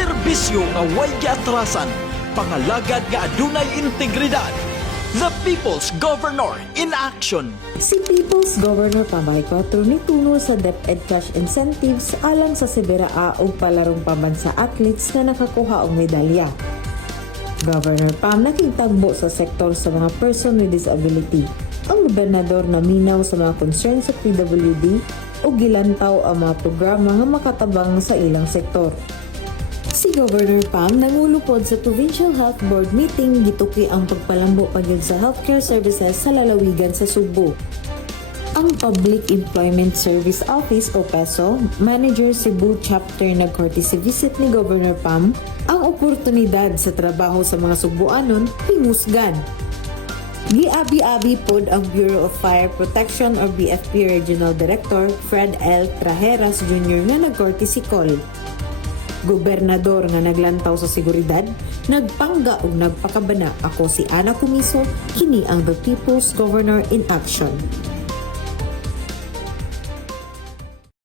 serbisyo nga way giatrasan, pangalagad nga adunay integridad. The People's Governor in Action. Si People's Governor Baricuatro nituno sa DepEd cash incentives alang sa Sibera o palarong pambansa athletes na nakakuha og medalya. Governor Pam nakitagbo sa sektor sa mga person with disability. Ang gobernador na minaw sa mga concerns sa PWD o gilantaw ang mga programa nga makatabang sa ilang sektor. Si Governor Pam nangulupod sa Provincial Health Board meeting gituki ang pagpalambo pagyud sa healthcare services sa lalawigan sa Sugbo. Ang Public Employment Service Office o PESO Manager Cebu Chapter nag-courtesy visit ni Governor Pam ang oportunidad sa trabaho sa mga Sugboanon hinusgan. Giabi-abi pod ang Bureau of Fire Protection or BFP Regional Director 𝗣𝗘𝗢𝗣𝗏 Jr. nga nag-courtesy call. Gobernador nga naglantaw sa seguridad, nagpangga ug nagpakabana ako si Ana Comiso, kini ang The People's Governor in Action.